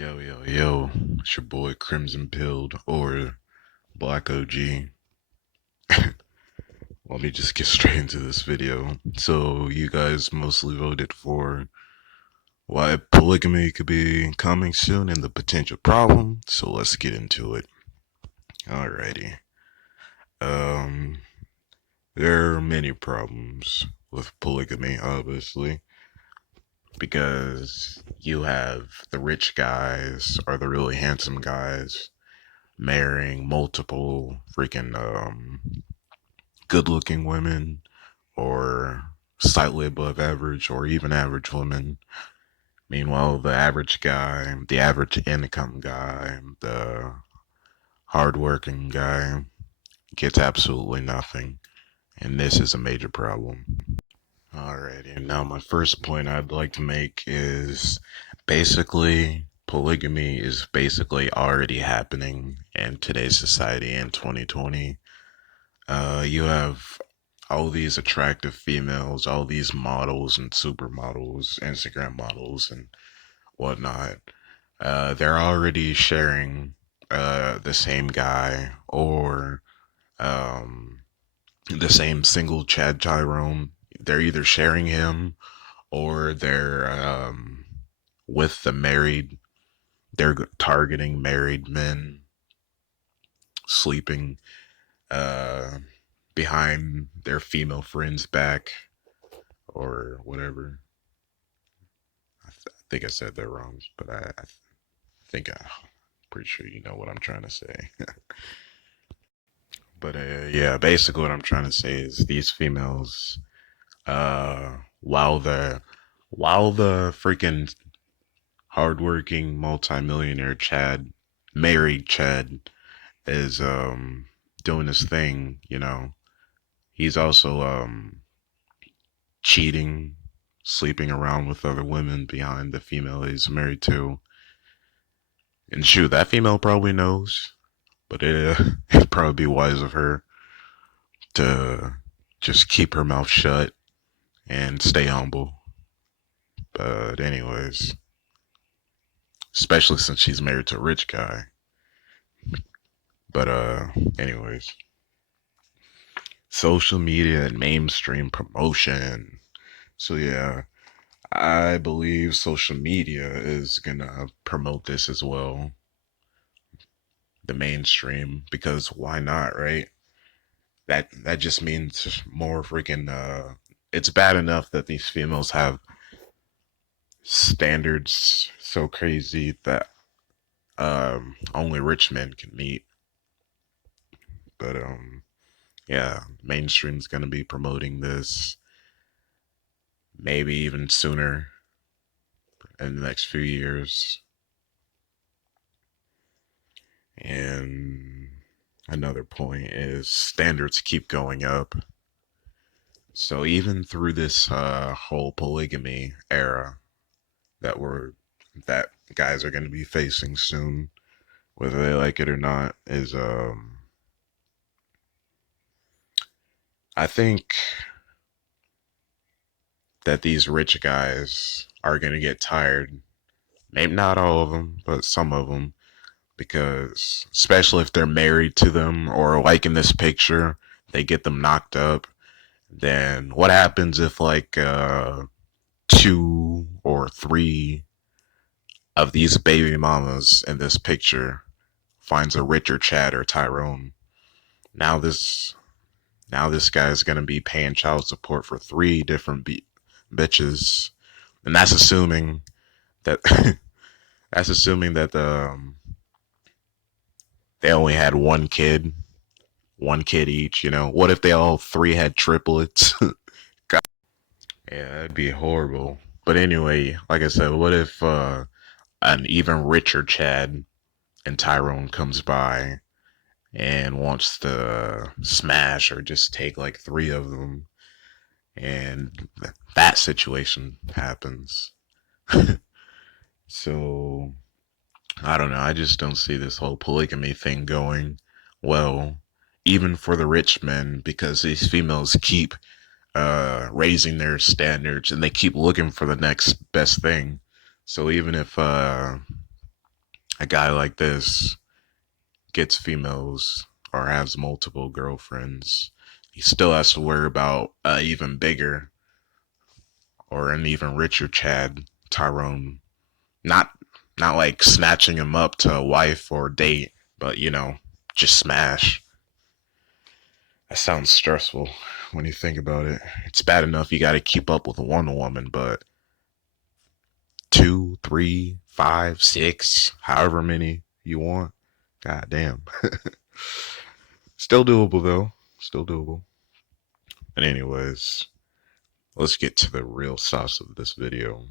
Yo, yo, yo, it's your boy Crimson Pilled or Black OG. Let me just get straight into this video. So, you guys mostly voted for why polygamy could be coming soon and the potential problem. So, let's get into it. Alrighty. Um, there are many problems with polygamy, obviously, because you have the rich guys or the really handsome guys marrying multiple freaking good looking women or slightly above average or even average women. Meanwhile, the average guy, the average income guy, the hardworking guy gets absolutely nothing. And this is a major problem. Alrighty, and now my first point I'd like to make is basically polygamy is basically already happening in today's society in 2020. You have all these attractive females, all these models and supermodels, Instagram models and whatnot. They're already sharing the same guy or um, the same single Chad Tyrone. They're either sharing him or they're with the married. They're targeting married men sleeping uh, behind their female friend's back or whatever. I think I said that wrong, but I think I'm pretty sure you know what I'm trying to say. But yeah, basically what I'm trying to say is these females, uh, while the while the freaking hardworking multimillionaire Chad, married Chad, is doing his thing, he's also cheating, sleeping around with other women behind the female he's married to. And shoot, that female probably knows, but it'd probably be wise of her to just keep her mouth shut and stay humble. But anyways, especially since she's married to a rich guy. But anyways, social media and mainstream promotion. So yeah, I believe social media is gonna promote this as well, the mainstream, because why not, right? That just means more freaking it's bad enough that these females have standards so crazy that only rich men can meet. But yeah, mainstream's gonna be promoting this maybe even sooner in the next few years. And another point is standards keep going up. So even through this whole polygamy era that guys are going to be facing soon, whether they like it or not, is I think that these rich guys are going to get tired. Maybe not all of them, but some of them, because especially if they're married to them or like in this picture, they get them knocked up. Then what happens if like two or three of these baby mamas in this picture finds a richer Chad or Tyrone? Now this now this guy is gonna be paying child support for three different bitches, and that's assuming that that's assuming that they only had one kid each. What if they all three had triplets? God. Yeah, that'd be horrible. But anyway, like I said, what if an even richer Chad and Tyrone comes by and wants to smash or just take like three of them, and that situation happens? So I don't know. I just don't see this whole polygamy thing going well, even for the rich men, because these females keep raising their standards and they keep looking for the next best thing. So even if A guy like this gets females or has multiple girlfriends, he still has to worry about even bigger or an even richer Chad Tyrone. Not not like snatching him up to a wife or date, but just smash. That sounds stressful when you think about it. It's bad enough you got to keep up with one woman, but two, three, five, six, however many you want. God damn. Still doable though. Still doable. But anyways, let's get to the real sauce of this video.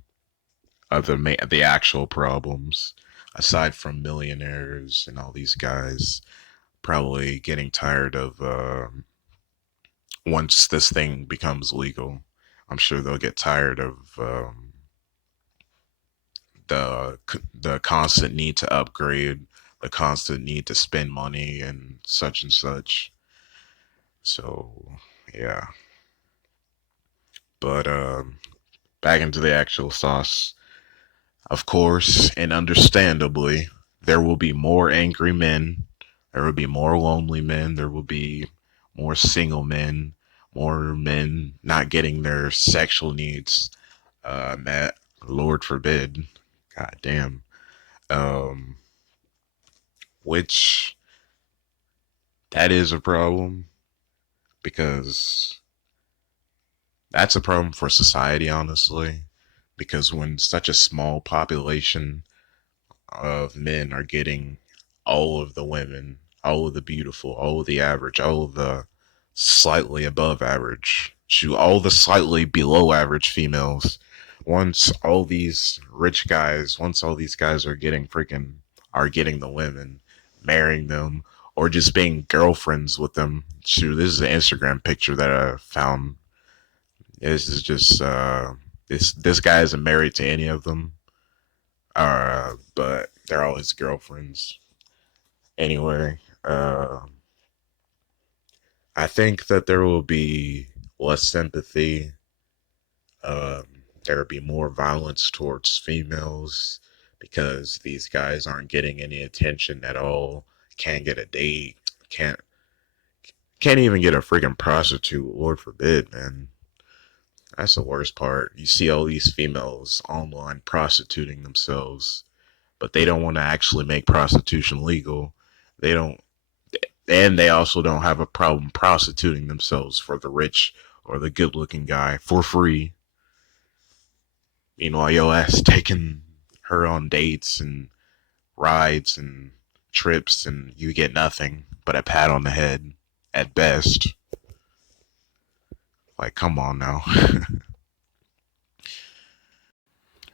The actual problems. Aside from millionaires and all these guys probably getting tired of once this thing becomes legal, I'm sure they'll get tired of the constant need to upgrade, the constant need to spend money and such and such. So yeah, but back into the actual sauce. Of course, and understandably, there will be more angry men. There will be more lonely men. There will be more single men. More men not getting their sexual needs met. Lord forbid. God damn. Um, which that is a problem because that's a problem for society, honestly. Because when such a small population of men are getting all of the women, all of the beautiful, all of the average, all of the slightly above average, to all the slightly below average females. Once all these guys are getting the women, marrying them, or just being girlfriends with them. Shoot, this is an Instagram picture that I found. This is just this guy isn't married to any of them, but they're all his girlfriends. Anyway, I think that there will be less sympathy. There will be more violence towards females because these guys aren't getting any attention at all. Can't get a date. Can't even get a freaking prostitute. Lord forbid, man. That's the worst part. You see all these females online prostituting themselves, but they don't want to actually make prostitution legal. They don't, and they also don't have a problem prostituting themselves for the rich or the good looking guy for free. Meanwhile, your ass taking her on dates and rides and trips, and you get nothing but a pat on the head at best. Like, come on now.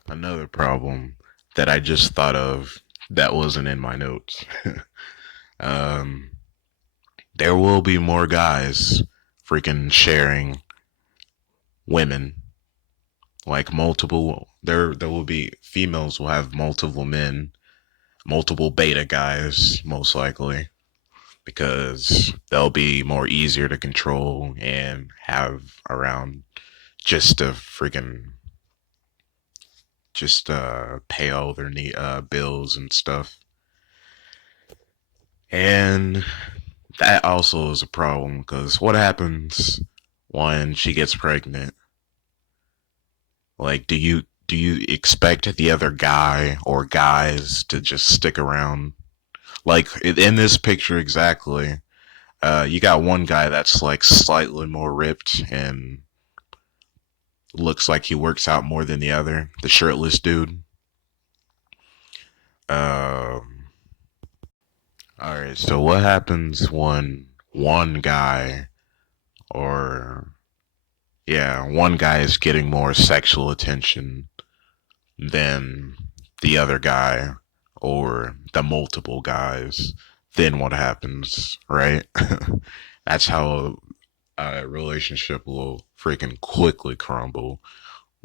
Another problem that I just thought of that wasn't in my notes. um, there will be more guys freaking sharing women, like multiple. There will be females will have multiple men, multiple beta guys, most likely, because they'll be more easier to control and have around just to freaking just pay all their bills and stuff. And that also is a problem because what happens when she gets pregnant? Like, do you expect the other guy or guys to just stick around? Like in this picture exactly, you got one guy that's like slightly more ripped and looks like he works out more than the other, the shirtless dude. Um, all right, so what happens when one guy or one guy is getting more sexual attention than the other guy or the multiple guys? Then what happens, right? That's how a relationship will freaking quickly crumble.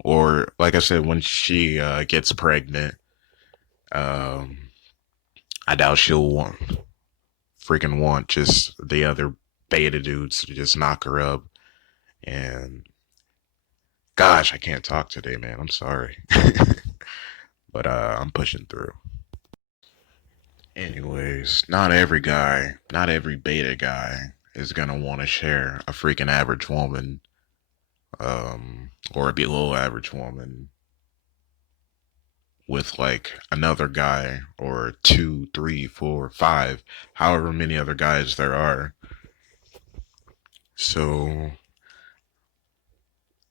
Or, like I said, when she gets pregnant, um, I doubt she'll want just the other beta dudes to just knock her up. And gosh, I can't talk today, man. I'm sorry. But I'm pushing through. Anyways, not every guy, not every beta guy is gonna want to share a freaking average woman, or a below average woman with like another guy or two, three, four, five, however many other guys there are. So,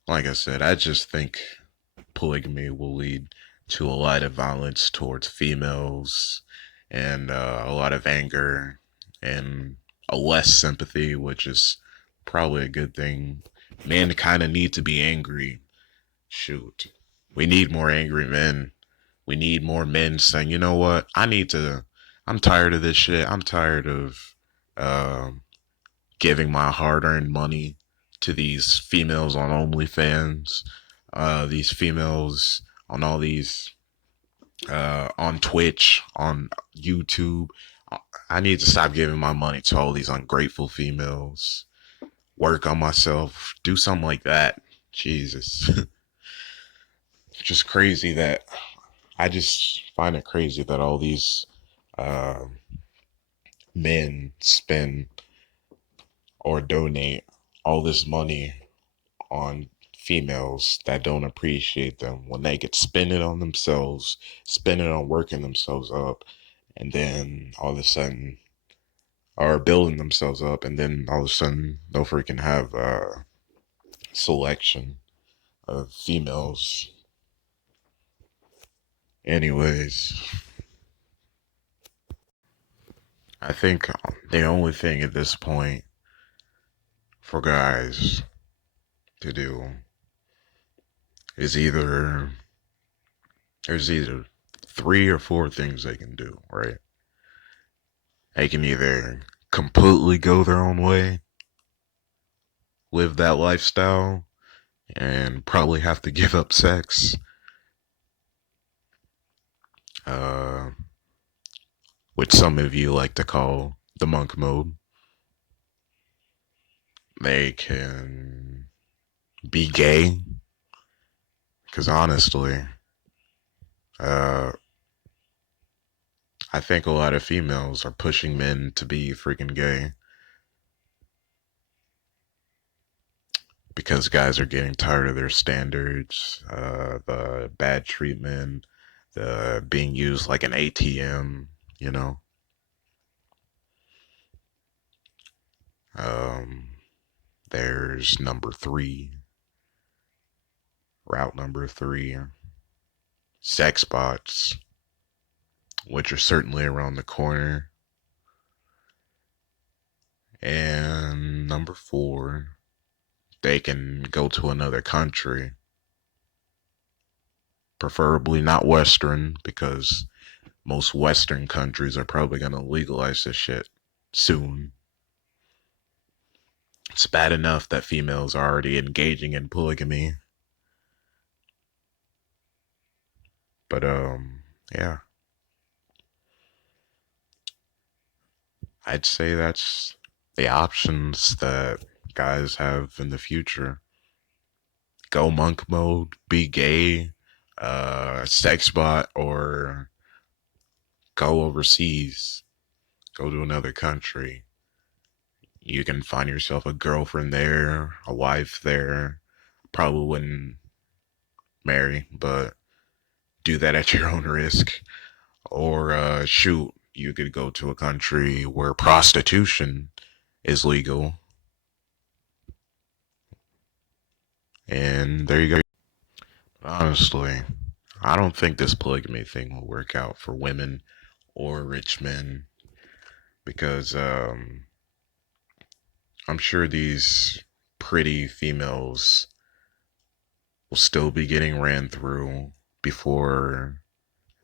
like I said, I just think polygamy will lead to a lot of violence towards females and a lot of anger and a less sympathy, which is probably a good thing. Men kind of need to be angry. Shoot. We need more angry men. We need more men saying, you know what? I'm tired of this shit. I'm tired of um, giving my hard earned money to these females on OnlyFans, these females on all these, on Twitch, on YouTube. I need to stop giving my money to all these ungrateful females. Work on myself. Do something like that. Jesus. Just crazy that I just find it crazy that all these uh, men spend or donate all this money on females that don't appreciate them when they could spend it on themselves, spend it on working themselves up, and then all of a sudden, or building themselves up, and then all of a sudden they'll freaking have a selection of females. Anyways, I think the only thing at this point for guys to do is there's either three or four things they can do, right? They can either completely go their own way, live that lifestyle, and probably have to give up sex, uh, which some of you like to call the monk mode. They can be gay, because honestly, uh, I think a lot of females are pushing men to be freaking gay because guys are getting tired of their standards, the bad treatment, the being used like an ATM, you know. Um, there's route number three, sex bots, which are certainly around the corner. And number four, they can go to another country, preferably not Western, because most Western countries are probably going to legalize this shit soon. It's bad enough that females are already engaging in polygamy. But, yeah. I'd say that's the options that guys have in the future. Go monk mode, be gay, sex bot, or go overseas, go to another country. You can find yourself a girlfriend there, a wife there. Probably wouldn't marry, but do that at your own risk. Or shoot, you could go to a country where prostitution is legal, and there you go. Honestly, I don't think this polygamy thing will work out for women or rich men because I'm sure these pretty females will still be getting ran through before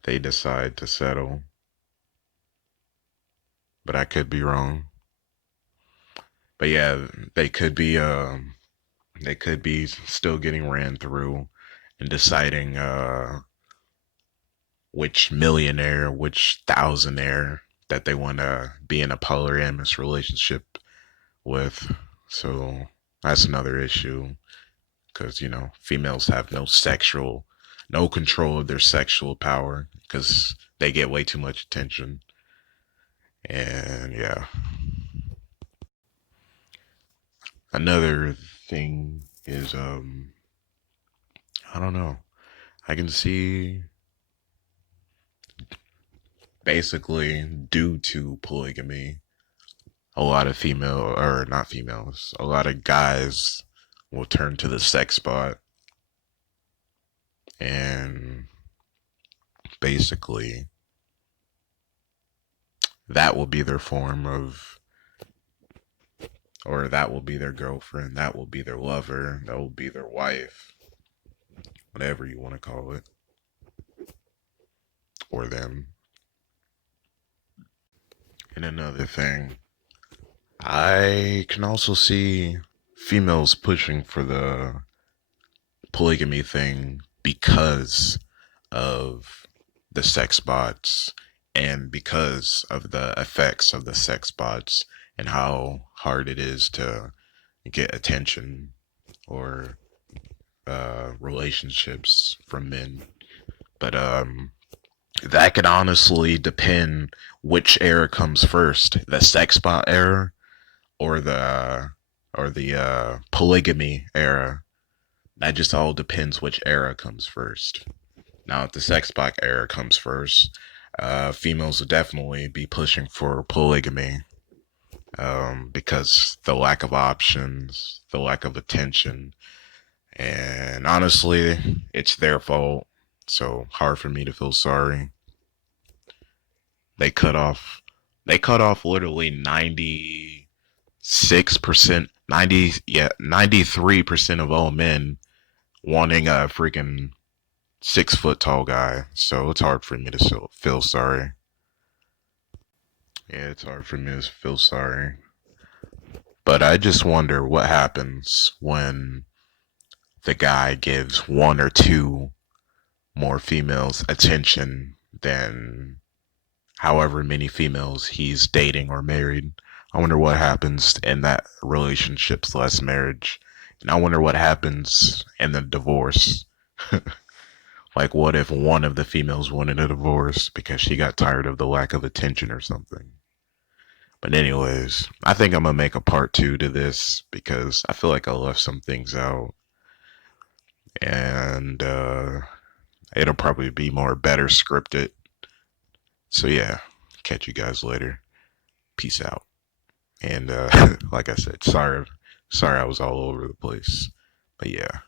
they decide to settle. But I could be wrong. But yeah, they could be still getting ran through and deciding which millionaire, which thousandaire that they want to be in a polyamorous relationship with. So that's another issue because, you know, females have no control of their sexual power because they get way too much attention. And yeah, another thing is I don't know. I can see basically due to polygamy, a lot of female or not females, a lot of guys will turn to the sex bot and basically that will be their form of, or that will be their girlfriend, that will be their lover, that will be their wife, whatever you want to call it, or them. And another thing, I can also see females pushing for the polygamy thing because of the sex bots and because of the effects of the sex bots and how hard it is to get attention or relationships from men. But that could honestly depend which era comes first, the sex bot era or the polygamy era. That just all depends which era comes first. Now, if the sex bot era comes first, females will definitely be pushing for polygamy because the lack of options, the lack of attention, and honestly, it's their fault. So hard for me to feel sorry. They cut off, they cut off literally 96%, 93% of all men wanting a freaking 6 foot tall guy. So it's hard for me to feel sorry. Yeah, it's hard for me to feel sorry. But I just wonder what happens when the guy gives one or two more females attention than however many females he's dating or married. I wonder what happens in that relationship slash marriage. And I wonder what happens in the divorce. Like, what if one of the females wanted a divorce because she got tired of the lack of attention or something? But anyways, I think I'm gonna make a part two to this because I feel like I left some things out, and it'll probably be more better scripted. So yeah, catch you guys later. Peace out. And like I said, sorry I was all over the place, but yeah.